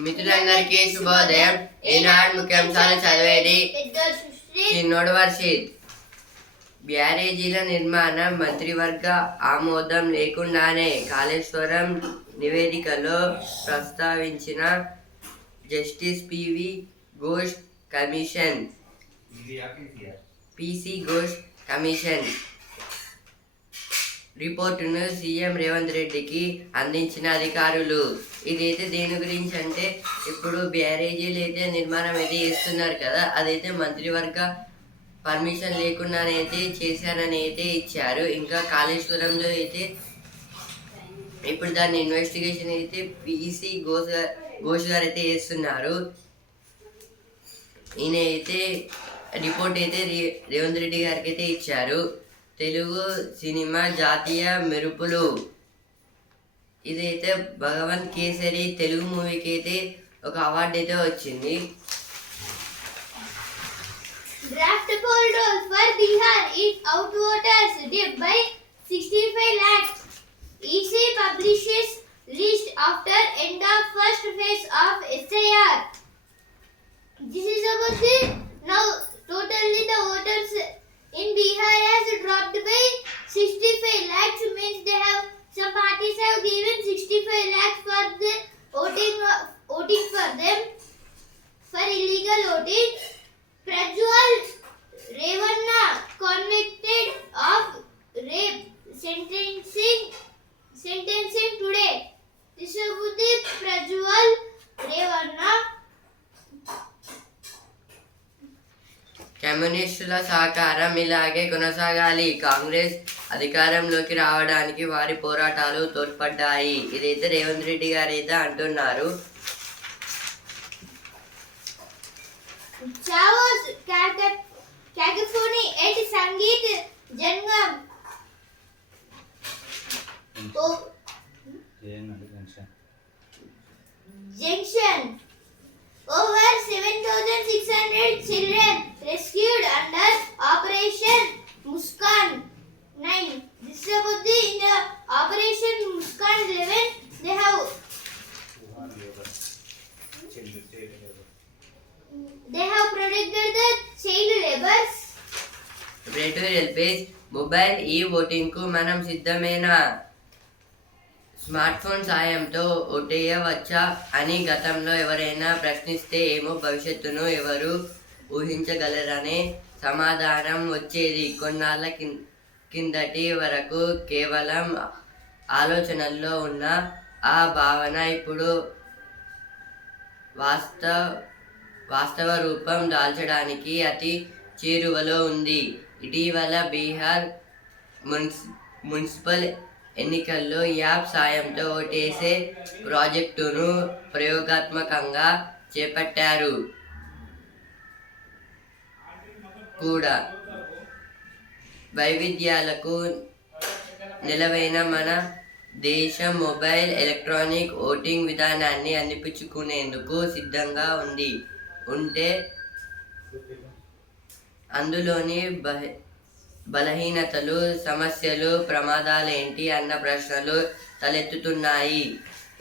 మిత్రులందరికీ శుభోదయం. ఈనాడు ముఖ్యాంశాలు చదివేది? చిన్నోడు వర్షిత్. బ్యారేజీల నిర్మాణం మంత్రివర్గ ఆమోదం లేకుండానే కాళేశ్వరం నివేదికలో ప్రస్తావించిన justice PV Ghosh commission. PC Ghosh commission. రిపోర్టును CM Revanth రెడ్డికి అందించిన అధికారులు. ఇదైతే దేని గురించి అంటే ఇప్పుడు బ్యారేజీలు అయితే నిర్మాణం అయితే చేస్తున్నారు కదా అదైతే మంత్రివర్గ పర్మిషన్ లేకుండానైతే చేశారని అయితే ఇచ్చారు. ఇంకా కాళేశ్వరంలో అయితే ఇప్పుడు దాని ఇన్వెస్టిగేషన్ అయితే పిసి ఘోష్ ఘోష్ గారు అయితే చేస్తున్నారు. ఈయన అయితే రిపోర్ట్ అయితే రేవంత్ రెడ్డి గారికి అయితే ఇచ్చారు. తెలుగు సినిమా జాతీయ మెరుపులు. ఇదైతే భగవంత్ కేసరి తెలుగు మూవీకి అయితే ఒక అవార్డు అయితే వచ్చింది. Draft poll roll it Bihar is outvoters dip by తోటి Prajwal Revanna convicted of rape sentencing sentencing today విశ్వభూతి Prajwal Revanna. కమ్యూనిస్టుల సహకారం ఇలాగే కొనసాగాలి. కాంగ్రెస్ అధికారంలోకి రావడానికి వారి పోరాటాలు తోడ్పడ్డాయి. ఇదైతే రేవంత్ రెడ్డి గారు అయితే అంటున్నారు. चावोस कैकट कैकफोनी एट संगीत जंगम ओ junction over seven thousand six hundred children ఈ ఓటింగ్కు మనం సిద్ధమేనా? స్మార్ట్ ఫోన్ సాయంతో ఓటేయవచ్చా అని గతంలో ఎవరైనా ప్రశ్నిస్తే ఏమో భవిష్యత్తును ఎవరు ఊహించగలరనే సమాధానం వచ్చేది. కొన్నాళ్ళ కిం- కిందటి వరకు కేవలం ఆలోచనల్లో ఉన్న ఆ భావన ఇప్పుడు వాస్తవ వాస్తవ రూపం దాల్చడానికి అతి చేరువలో ఉంది. ఇటీవల బీహార్ మున్సి మున్సిపల్ ఎన్నికల్లో యాప్ సాయంతో ఓటేసే ప్రాజెక్టును ప్రయోగాత్మకంగా చేపట్టారు. కూడా వైవిధ్యాలకు నిలవైన మన దేశం మొబైల్ ఎలక్ట్రానిక్ ఓటింగ్ విధానాన్ని అందిపించుకునేందుకు సిద్ధంగా ఉంది. ఉంటే అందులోని బహి బలహీనతలు సమస్యలు ప్రమాదాలు ఏంటి అన్న ప్రశ్నలు తలెత్తుతున్నాయి.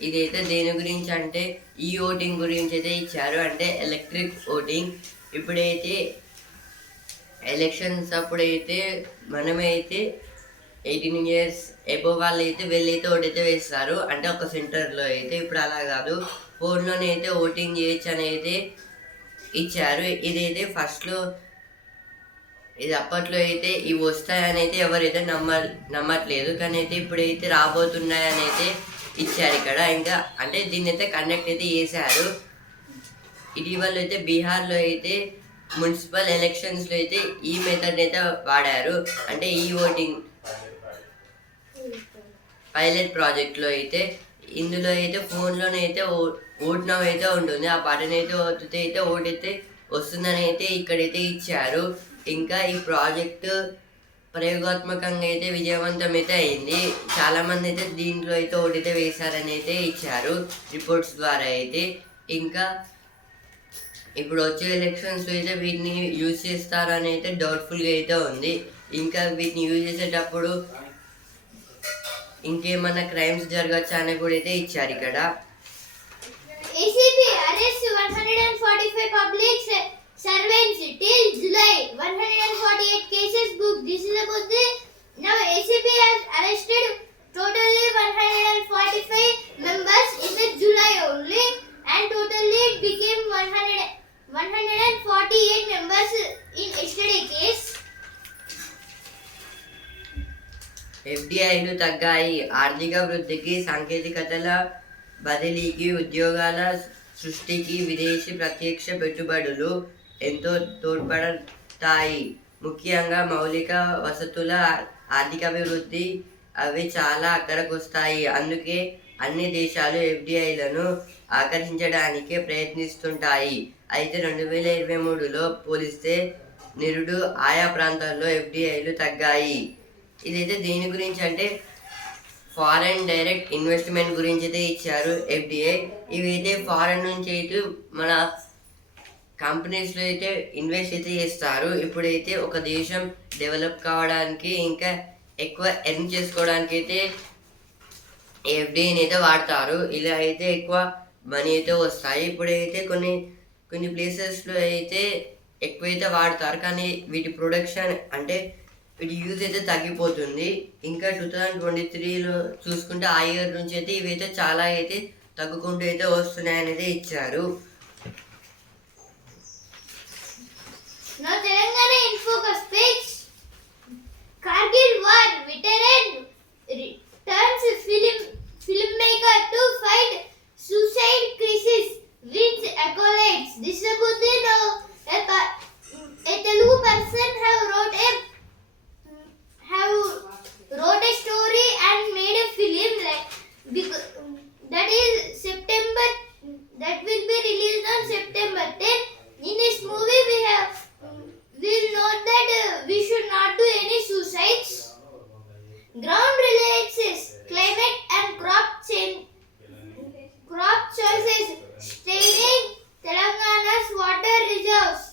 ఇదైతే దేని గురించి అంటే ఈ ఓటింగ్ గురించి అయితే ఇచ్చారు. అంటే ఎలక్ట్రిక్ ఓటింగ్. ఇప్పుడైతే ఎలక్షన్స్ అప్పుడైతే మనమైతే ఎయిటీన్ ఇయర్స్ ఎబో వాళ్ళు అయితే వెళ్ళైతే ఓటైతే వేస్తారు. అంటే ఒక సెంటర్లో అయితే ఇప్పుడు అలా కాదు. ఫోన్లోనే అయితే ఓటింగ్ చేయొచ్చు అని అయితే ఇచ్చారు. ఇదైతే ఫస్ట్లో ఇది అప్పట్లో అయితే ఇవి వస్తాయని అయితే ఎవరైతే నమ్మ నమ్మట్లేదు కానీ అయితే ఇప్పుడైతే రాబోతున్నాయని అయితే ఇచ్చారు ఇక్కడ. ఇంకా అంటే దీన్ని అయితే కండక్ట్ అయితే చేశారు. ఇటీవల అయితే బీహార్లో అయితే మున్సిపల్ ఎలక్షన్స్లో అయితే ఈ మెథడ్ అయితే వాడారు. అంటే ఈ ఓటింగ్ పైలట్ ప్రాజెక్ట్లో అయితే. ఇందులో అయితే ఫోన్లోనే అయితే ఓట్ అయితే ఉంటుంది. ఆ బటన్ అయితే ఒత్తితే అయితే ఓటైతే వస్తుందని అయితే ఇక్కడైతే ఇచ్చారు. ఇంకా ఈ ప్రాజెక్ట్ ప్రయోగాత్మకంగా అయితే విజయవంతం అయితే అయింది. చాలామంది అయితే దీంట్లో అయితే ఓటైతే వేశారని అయితే ఇచ్చారు రిపోర్ట్స్ ద్వారా అయితే. ఇంకా ఇప్పుడు వచ్చే ఎలక్షన్స్లో అయితే వీటిని యూజ్ చేస్తారని అయితే డౌట్ఫుల్గా అయితే ఉంది. ఇంకా వీటిని యూజ్ చేసేటప్పుడు ఇంకేమన్నా క్రైమ్స్ జరగచ్చా అని కూడా అయితే ఇచ్చారు ఇక్కడ. తగ్గాయి. ఆర్థిక వృద్ధికి సాంకేతికతల బదిలీకి ఉద్యోగాల సృష్టికి విదేశీ ప్రత్యక్ష పెట్టుబడులు ఎంతో తోడ్పడతాయి. ముఖ్యంగా మౌలిక వసతుల ఆర్థికాభివృద్ధి అవి చాలా అక్కడికి వస్తాయి అందుకే అన్ని దేశాలు ఎఫ్డిఐలను ఆకర్షించడానికి ప్రయత్నిస్తుంటాయి. అయితే రెండు వేల ఇరవై మూడులో పోలిస్తే నిరుడు ఆయా ప్రాంతాల్లో ఎఫ్డిఐలు తగ్గాయి. ఇదైతే దేని గురించి అంటే ఫారెన్ డైరెక్ట్ ఇన్వెస్ట్మెంట్ గురించి అయితే ఇచ్చారు ఎఫ్డిఐ ఇవైతే ఫారెన్ నుంచి అయితే మన కంపెనీస్లో అయితే ఇన్వెస్ట్ అయితే చేస్తారు. ఇప్పుడైతే ఒక దేశం డెవలప్ కావడానికి ఇంకా ఎక్కువ ఎర్న్ చేసుకోవడానికి అయితే ఎఫ్డిఐని అయితే వాడతారు. ఇలా అయితే ఎక్కువ మనీ అయితే వస్తాయి. ఇప్పుడైతే కొన్ని కొన్ని ప్లేసెస్లో అయితే ఎక్కువైతే వాడతారు. కానీ వీటి ప్రొడక్షన్ అంటే యూజ్ అయితే తగ్గిపోతుంది. ఇంకా టూ థౌజండ్ ట్వంటీ త్రీలో చూసుకుంటే ఆ ఇయర్ నుంచి అయితే ఇవైతే చాలా అయితే తగ్గుకుంటూ అయితే వస్తున్నాయి అనేది ఇచ్చారు. that is September that will be released on September 10. In this movie, we have we'll note that uh, we should not do any suicides. Ground relaxes, climate and crop change, crop choices, staining Telangana's water reserves.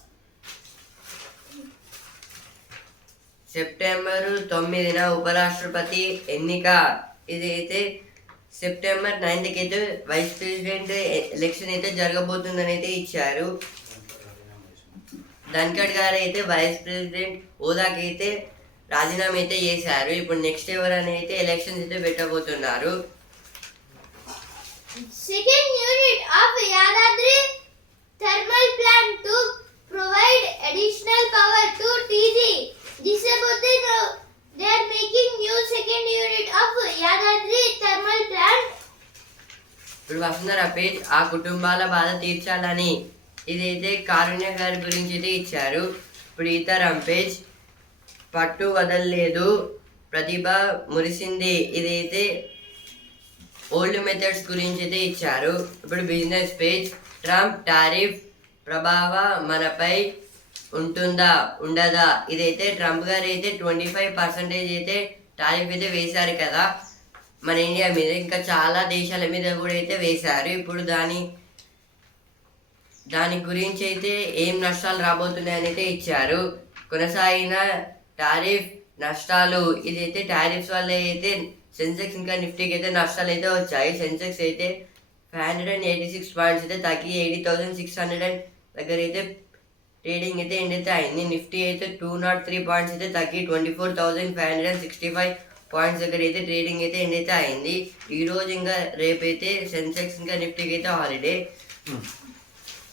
September తొమ్మిదిన ఉపరాష్ట్రపతి ఎన్నిక ఇదైతే September నైన్త్కి అయితే vice president election అయితే జరగబోతుందని అయితే ఇచ్చారు. ధన్కడ్ గారు అయితే వైస్ ప్రెసిడెంట్ హోదాకి అయితే రాజీనామా అయితే చేశారు. ఇప్పుడు నెక్స్ట్ ఎవరని అయితే ఎలక్షన్స్ అయితే పెట్టబోతున్నారు. సెకండ్ పేజ్ ఆ కుటుంబాల బాధ తీర్చాలని ఇదైతే కారుణ్య గారి గురించి అయితే ఇచ్చారు ప్రీత రంపేజ్ పట్టు వదలలేదు. ప్రతిభ మురిసింది. ఇదైతే ఓల్డ్ మెథడ్స్ గురించి అయితే ఇచ్చారు. ఇప్పుడు బిజినెస్ పేజ్ ట్రంప్ టారిఫ్ ప్రభావ మనపై ఉంటుందా? ఉండదా? ఇదైతే ట్రంప్ గారు అయితే ట్వంటీ ఫైవ్ పర్సెంటేజ్ అయితే టారిఫ్ అయితే వేశారు కదా. మన ఇండియా మీద ఇంకా చాలా దేశాల మీద కూడా అయితే వేశారు. ఇప్పుడు దాని దాని గురించి అయితే ఏం నష్టాలు రాబోతున్నాయని అయితే ఇచ్చారు. కొనసాగిన టారిఫ్ నష్టాలు ఇదైతే టారిఫ్స్ వల్ల అయితే సెన్సెక్స్ ఇంకా నిఫ్టీకి అయితే నష్టాలు అయితే వచ్చాయి. సెన్సెక్స్ అయితే five hundred and eighty six points అయితే తగ్గి eighty thousand six hundred and దగ్గర అయితే ట్రేడింగ్ అయితే ఎండ్ అయితే అయింది. నిఫ్టీ అయితే టూ నాట్ త్రీ పాయింట్స్ అయితే తగ్గి twenty four thousand five hundred and sixty five points దగ్గర అయితే ట్రేడింగ్ అయితే ఎండ్ అయితే అయింది ఈ రోజు ఇంకా రేపైతే సెన్సెక్స్ ఇంకా నిఫ్టీకి అయితే holiday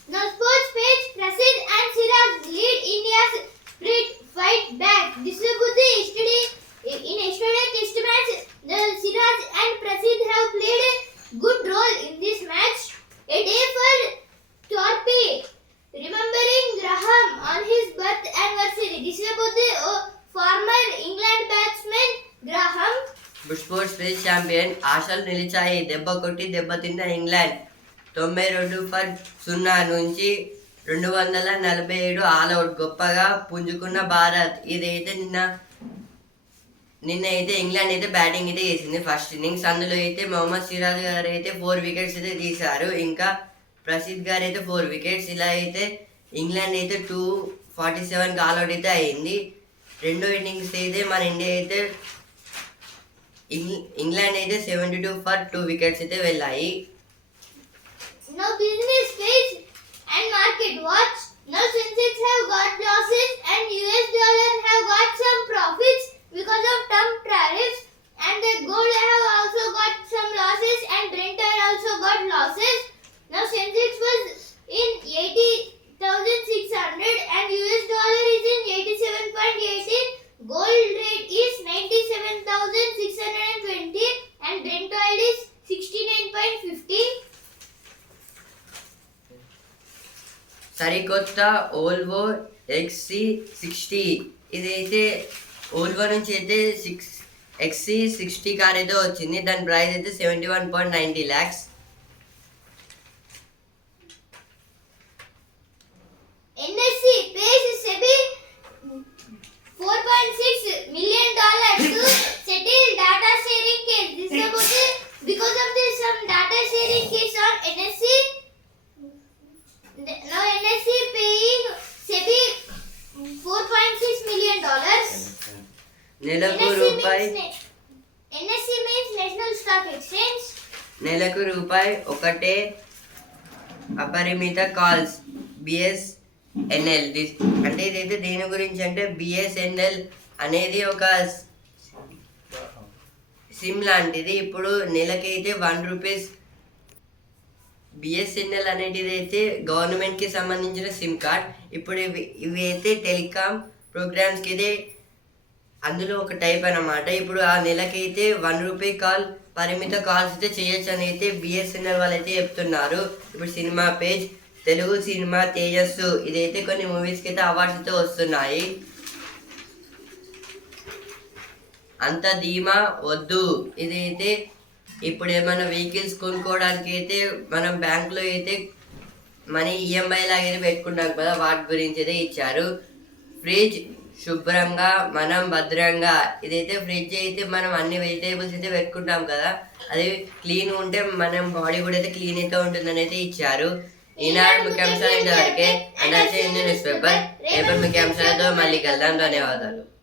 Now sports page Prasid and Siraj lead India's split fight back. This is about the yesterday in yesterday test match. The Siraj and Prasid have played a good role in this match. A day for Torpy. Sports champion ఆశలు నిలిచాయి. దెబ్బ కొట్టి దెబ్బతిన్న England తొంభై రెండు for సున్నా నుంచి రెండు వందల నలభై ఏడు ఆల్అవుట్ గొప్పగా పుంజుకున్న భారత్. ఇదైతే నిన్న నిన్న అయితే ఇంగ్లాండ్ అయితే బ్యాటింగ్ అయితే చేసింది ఫస్ట్ ఇన్నింగ్స్. అందులో అయితే మొహమ్మద్ సిరాజ్ గారు అయితే ఫోర్ వికెట్స్ అయితే తీశారు. ఇంకా ప్రసిద్ గారు అయితే ఫోర్ వికెట్స్. ఇలా అయితే ఇంగ్లాండ్ అయితే టూ ఫార్టీ సెవెన్కి ఆల్అవుట్ అయితే అయింది. రెండో ఇన్నింగ్స్ అయితే మన ఇండియా అయితే ఇంగ్లాండ్ అయితే seventy two for two wickets అయితే వెళ్ళాయి Now business page and market watch. Now Sensex సరికొత్త ఓల్వో ఎక్స్సి సిక్స్టీ. ఇదైతే ఓల్వో నుంచి అయితే సిక్స్ ఎక్స్సి సిక్స్టీ కార్ అయితే వచ్చింది. దాని ప్రైస్ అయితే seventy one point ninety lakhs. రూపాయి ఒకటే అపరిమిత కాల్స్ బిఎస్ఎన్ఎల్ అంటే ఇదైతే దేని గురించి అంటే బిఎస్ఎన్ఎల్ అనేది ఒక సిమ్ లాంటిది. ఇప్పుడు నెలకైతే వన్ రూపీస్ బిఎస్ఎన్ఎల్ అనేటిది అయితే గవర్నమెంట్కి సంబంధించిన సిమ్ కార్డ్. ఇప్పుడు ఇవి ఇవి అయితే టెలికామ్ ప్రోగ్రామ్స్కి అయితే అందులో ఒక టైప్ అన్నమాట. ఇప్పుడు ఆ నెలకైతే వన్ రూపీ కాల్ పరిమిత కాల్స్ అయితే చేయొచ్చు అని అయితే బిఎస్ఎన్ఎల్ వాళ్ళు అయితే చెప్తున్నారు. ఇప్పుడు సినిమా పేజ్ తెలుగు సినిమా తేజస్సు ఇదైతే కొన్ని మూవీస్కి అయితే అవార్డ్స్ అయితే వస్తున్నాయి. అంత ధీమా వద్దు. ఇదైతే ఇప్పుడు ఏమైనా వెహికల్స్ కొనుక్కోవడానికి అయితే మనం బ్యాంకులో అయితే మనీ ఈఎంఐ లాగే పెట్టుకున్నాం కదా వాటి గురించి అయితే ఇచ్చారు. ఫ్రిడ్జ్ శుభ్రంగా మనం భద్రంగా. ఇదైతే ఫ్రిడ్జ్ అయితే మనం అన్ని వెజిటేబుల్స్ అయితే పెట్టుకుంటాం కదా. అది క్లీన్ ఉంటే మనం బాడీ కూడా అయితే క్లీన్ అయితే ఉంటుందని అయితే ఇచ్చారు. ఈనాడు ముఖ్యాంశాలు ఇంతవరకే. And newspaper. రేపటి ముఖ్యాంశాలతో మళ్ళీ కలుద్దాం. ధన్యవాదాలు.